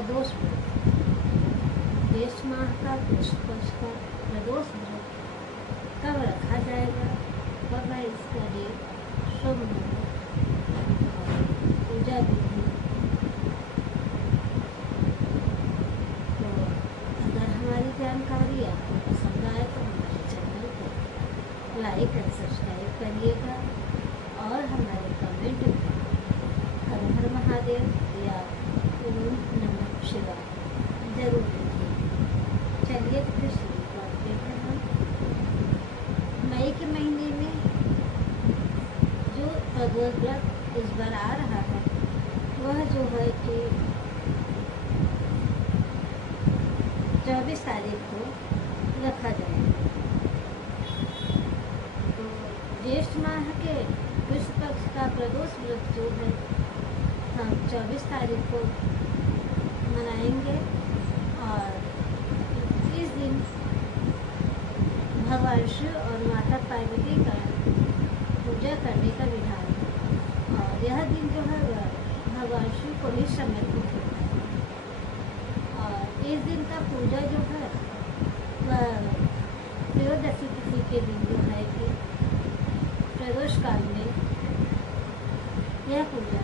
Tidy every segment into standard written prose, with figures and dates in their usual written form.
प्रदोष व्रत, ज्येष्ठ माह का कृष्ण पक्ष का प्रदोष व्रत कब रखा जाएगा, कब है इसका डेट, शुभ मुहूर्त और पूजा विधि। तो अगर हमारी जानकारी आपको पसंद आए तो हमारे चैनल को लाइक एंड सब्सक्राइब करिएगा और हमारे कमेंट में हर हर महादेव या ओम नमः शिवाय जरूर लिखिए। चलिए तो फिर शुरू करते हैं। हम मई के महीने में जो प्रदोष व्रत इस बार आ रहा है वह जो है कि 24 तारीख को रखा जाएगा। तो ज्येष्ठ माह के कृष्ण पक्ष का प्रदोष व्रत जो है हम 24 तारीख को मनाएंगे और इस दिन भगवान शिव और माता पार्वती का पूजा करने का विधान है और यह दिन जो है भगवान शिव को ही समर्पित होता है। और इस दिन का पूजा जो है वह त्रयोदशी तिथि के दिन जो है कि प्रदोष काल में यह पूजा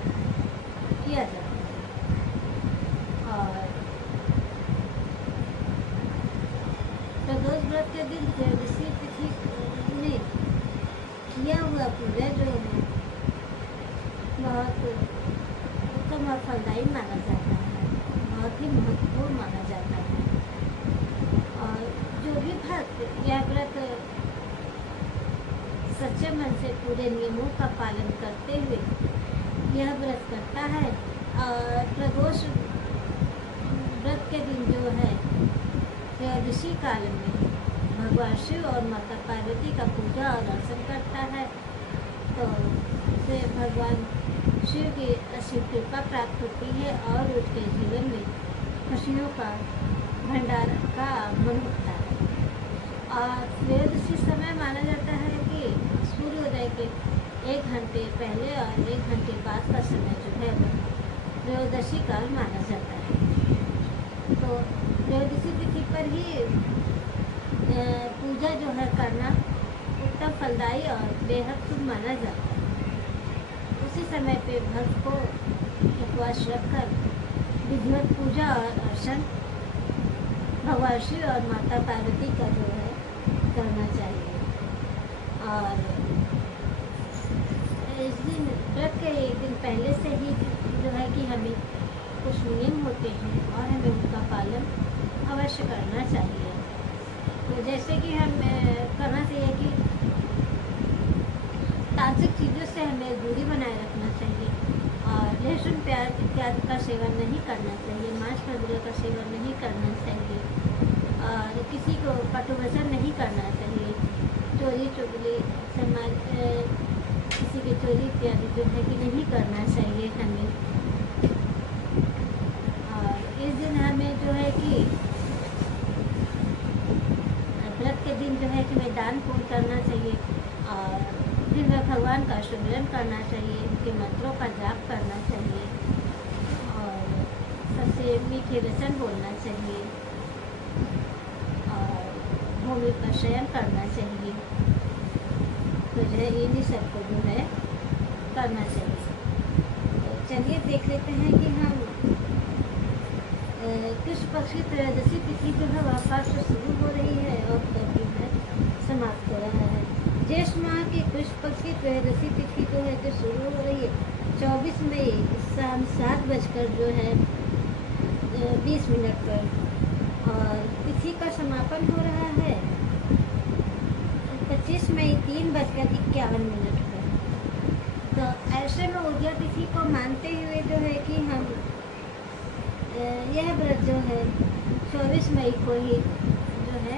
किया जाता है। और प्रदोष व्रत के दिन त्रयोदशी तिथि में किया हुआ पूजा जो है बहुत उत्तम और फलदायी माना जाता है, बहुत ही महत्वपूर्ण माना जाता है। और जो भी भक्त यह व्रत सच्चे मन से पूरे नियमों का पालन करते हुए यह व्रत करता है और प्रदोष व्रत के दिन जो है त्रयोदशी काल में भगवान शिव और माता पार्वती का पूजा और दर्शन करता है तो उसे भगवान शिव की असीम कृपा प्राप्त होती है और उसके जीवन में खुशियों का भंडार का मन होता है। और त्रयोदशी समय माना जाता है कि सूर्योदय के 1 घंटे पहले और 1 घंटे बाद का समय जो है वह त्रयोदशी काल माना जाता है। तो त्रयोदशी तिथि पर ही पूजा जो है करना उत्तम फलदायी और बेहद शुभ माना जाता है। उसी समय पे भक्त को उपवास रखकर विधिवत पूजा और अर्चन भगवान शिव और माता पार्वती का जो है करना चाहिए। और इस दिन व्रत के एक दिन पहले से ही जो है कि हमें कुछ नियम होते हैं और हमें उनका पालन अवश्य करना चाहिए। तो जैसे कि हम करना चाहिए कि तामसिक चीज़ों से हमें दूरी बनाए रखना चाहिए और लहसुन प्याज इत्यादि का सेवन नहीं करना चाहिए, मांस मदिरा का सेवन नहीं करना चाहिए और किसी को कटुवचन नहीं करना चाहिए, चोरी चुगली समाज किसी की चोरी इत्यादि जो है कि नहीं करना चाहिए हमें। और इस दिन हमें जो है कि व्रत के दिन जो है कि हमें दान पुण्य करना चाहिए और दिन में भगवान का सुमिरन करना चाहिए, उनके मंत्रों का जाप करना चाहिए और सबसे मीठे वचन बोलना चाहिए और भूमि पर शयन करना चाहिए। तो जो है इन्हीं सबको जो है करना चाहिए। तो चलिए देख लेते हैं कि हम कृष्ण पक्ष की त्रयोदशी तिथि जो है वह कब से शुरू हो रही है और कब जो है समाप्त हो रहा है। ज्येष्ठ माह की कृष्ण पक्ष की त्रयोदशी तिथि जो है कि शुरू हो रही है 24 मई शाम 7 बजकर जो है 20 मिनट पर और तिथि का समापन हो रहा है 25 मई 3:51 पर। तो ऐसे में उद्या तिथि को मानते हुए जो है कि हम यह व्रत जो है 24 मई को ही जो है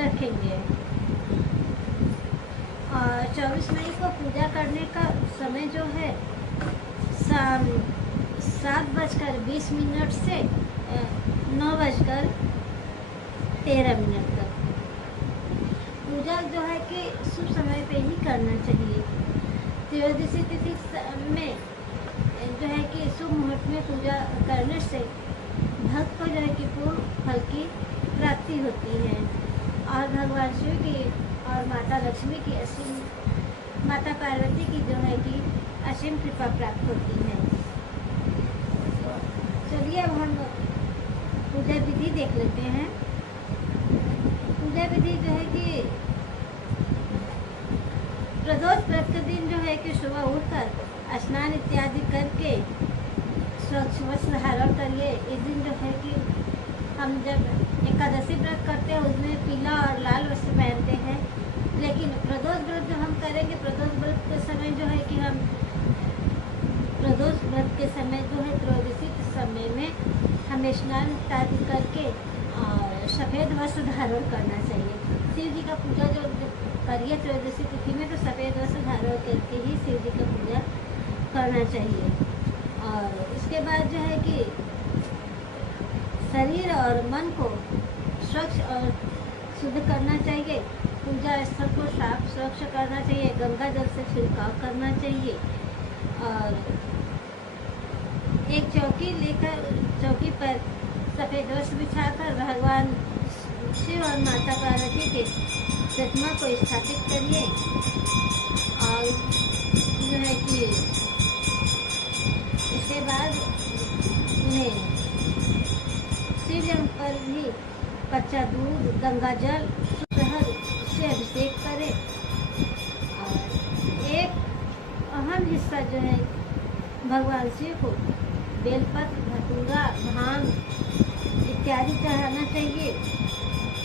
रखेंगे और 24 मई को पूजा करने का समय जो है शाम 7:20 से 9:13 तक। पूजा जो है कि शुभ समय पे ही करना चाहिए। त्रयोदशी तिथि में जो है कि शुभ मुहूर्त में पूजा करने से भक्त को जो है कि पूर्ण फल की प्राप्ति होती है और भगवान शिव की और माता लक्ष्मी की असीम, माता पार्वती की जो है कि असीम कृपा प्राप्त होती है। चलिए अब हम पूजा विधि देख लेते हैं। पूजा विधि जो है कि प्रदोष व्रत के दिन जो है कि सुबह उठकर स्नान इत्यादि करके स्वच्छ वस्त्र धारण करिए। इस दिन जो है कि हम जब एकादशी व्रत करते हैं उसमें पीला और लाल वस्त्र पहनते हैं, लेकिन प्रदोष व्रत जो हम करेंगे, प्रदोष व्रत के समय जो है कि हम प्रदोष व्रत के समय जो है त्रयोदशी के समय में हमें स्नान इत्यादि करके और सफ़ेद वस्त्र धारण करना चाहिए। शिव जी का पूजा जो करिए त्रयोदशी तिथि में तो सफ़ेद वस्त्र धारण करके ही शिव जी का पूजा करना चाहिए। और इसके बाद जो है कि शरीर और मन को स्वच्छ और शुद्ध करना चाहिए। पूजा स्थल को साफ स्वच्छ करना चाहिए, गंगा जल से छिड़काव करना चाहिए और एक चौकी लेकर चौकी पर सफ़ेद वस्त्र बिछाकर भगवान शिव और माता पार्वती के प्रतिमा को स्थापित करिए और जो है कि इसके बाद उन्हें शिवलिंग पर भी कच्चा दूध, गंगा जल, शहद से अभिषेक करें और एक अहम हिस्सा जो है भगवान शिव को बेलपत्र, धतूरा, भांग इत्यादि चढ़ाना चाहिए।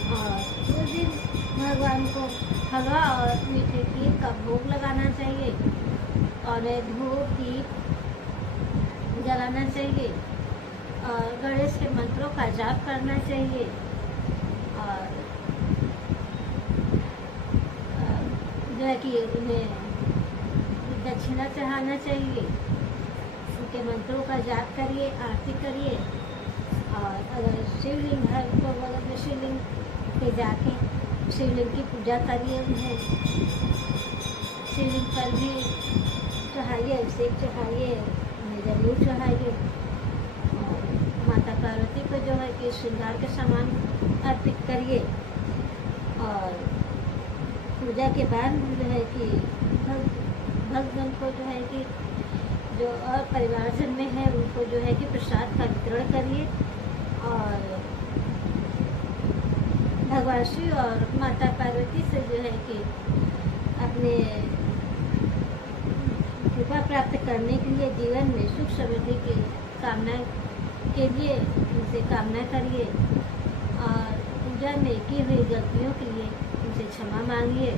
और उस दिन भगवान को हलवा और मीठे खीर का भोग लगाना चाहिए और धूप दीप जलाना चाहिए और गणेश के मंत्रों का जाप करना चाहिए और जो है कि उन्हें दक्षिणा चढ़ाना चाहिए। उनके मंत्रों का जाप करिए, आरती करिए और अगर शिवलिंग है तो बगल में शिवलिंग पे जाके शिवलिंग की पूजा करिए। उन्हें शिवलिंग पर भी चढ़ाइए, अभिषेक चढ़ाइए, उन्हें जरूर चढ़ाइए। और माता पार्वती को जो है कि श्रृंगार के सामान अर्पित करिए और पूजा के बाद जो है कि भक्तजन को जो है कि जो और परिवारजन में है उनको जो है कि प्रसाद का वितरण करिए और भगवान शिव और माता पार्वती से जो है कि अपने कृपा प्राप्त करने के लिए जीवन में सुख समृद्धि की कामना के लिए उनसे कामना करिए और पूजा में की हुई गलतियों के लिए उनसे क्षमा मांगिए।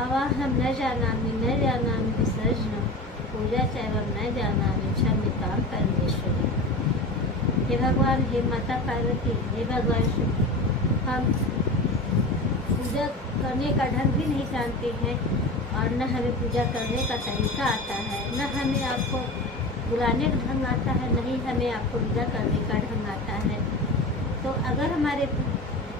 आवाहम न जानामि न जानामि विसर्जनम पूजा चैवम न जानामि क्षम्यतां परमेश्वरी। हे भगवान, हे माता पार्वती, हे भगवान शिव, हम पूजा करने का ढंग भी नहीं जानते हैं और न हमें पूजा करने का तरीका आता है, न हमें आपको बुलाने का ढंग आता है, न ही हमें आपको विदा करने का ढंग आता है। तो अगर हमारे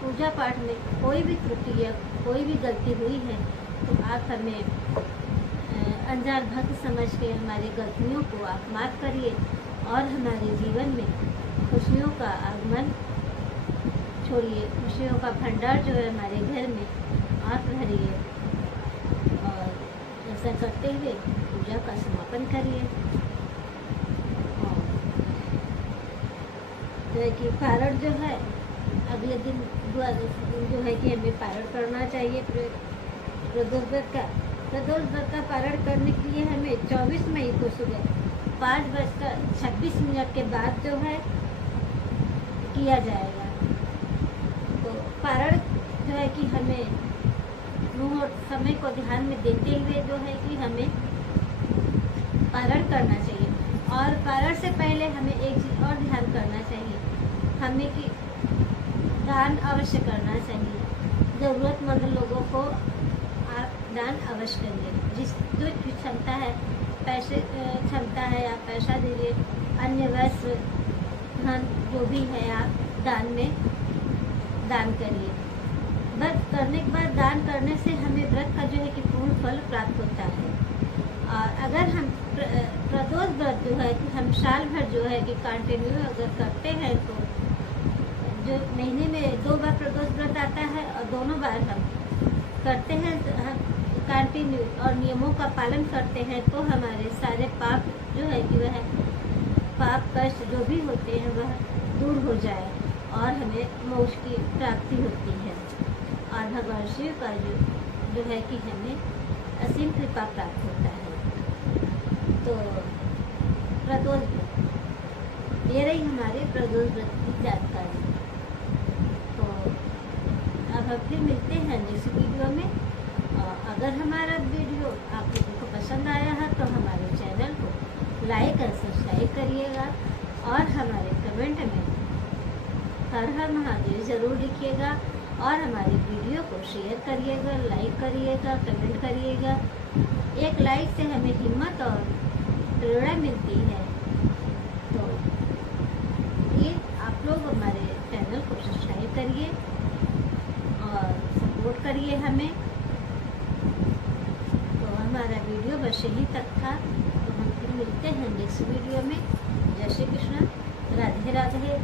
पूजा पाठ में कोई भी त्रुटि या कोई भी गलती हुई है तो आप हमें अनजान भक्त समझ के हमारी गलतियों को आप माफ़ करिए और हमारे जीवन में खुशियों का आगमन छोड़िए, खुशियों का भंडार जो है हमारे घर में आप भरिए और ऐसा करते हुए पूजा का समापन करिए। जो है कि पारण जो है अगले दिन जो है कि हमें पारण करना चाहिए प्रदोष व्रत का। प्रदोष व्रत का पारण करने के लिए हमें 24 मई को सुबह 5:26 के बाद जो है किया जाएगा। तो पारण जो है कि हमें मुहूर्त समय को ध्यान में देते हुए जो है कि हमें पारण करना चाहिए। और पारण से पहले हमें एक चीज़ और ध्यान करना चाहिए, हमें कि दान अवश्य करना चाहिए। ज़रूरतमंद लोगों को आप दान अवश्य करिए। जो क्षमता है, पैसे क्षमता है आप पैसा दीजिए, अन्य वस्त्र धन जो भी है आप दान में दान करिए। व्रत करने के बाद दान करने से हमें व्रत का जो है कि पूर्ण फल प्राप्त होता है और अगर हम प्रदोष व्रत जो है कि हम साल भर जो है कि कंटिन्यू अगर करते हैं तो जो महीने में 2 बार प्रदोष व्रत आता है और दोनों बार हम करते हैं तो हम कंटिन्यू और नियमों का पालन करते हैं तो हमारे सारे पाप जो है कि वह पाप कष्ट जो भी होते हैं वह दूर हो जाए और हमें मोक्ष की प्राप्ति होती है और भगवान शिव का जो है कि हमें असीम कृपा प्राप्त होता है। तो प्रदोष व्रत ये रही हमारे प्रदोष व्रत की जानकारी। तो अब हम फिर मिलते हैं नेक्स्ट वीडियो में। अगर हमारा वीडियो आप लोगों को पसंद आया है तो हमारे चैनल को लाइक और सब्सक्राइब करिएगा और हमारे कमेंट में हर हर महादेव ज़रूर लिखिएगा और हमारी वीडियो को शेयर करिएगा, लाइक करिएगा, कमेंट करिएगा। एक लाइक से हमें हिम्मत और प्रेरणा मिलती है। तो ये आप लोग हमारे चैनल को सब्सक्राइब करिए और सपोर्ट करिए हमें। तो हमारा वीडियो बस यहीं तक था। तो हम फिर मिलते हैं नेक्स्ट वीडियो में। जय श्री कृष्ण, राधे राधे।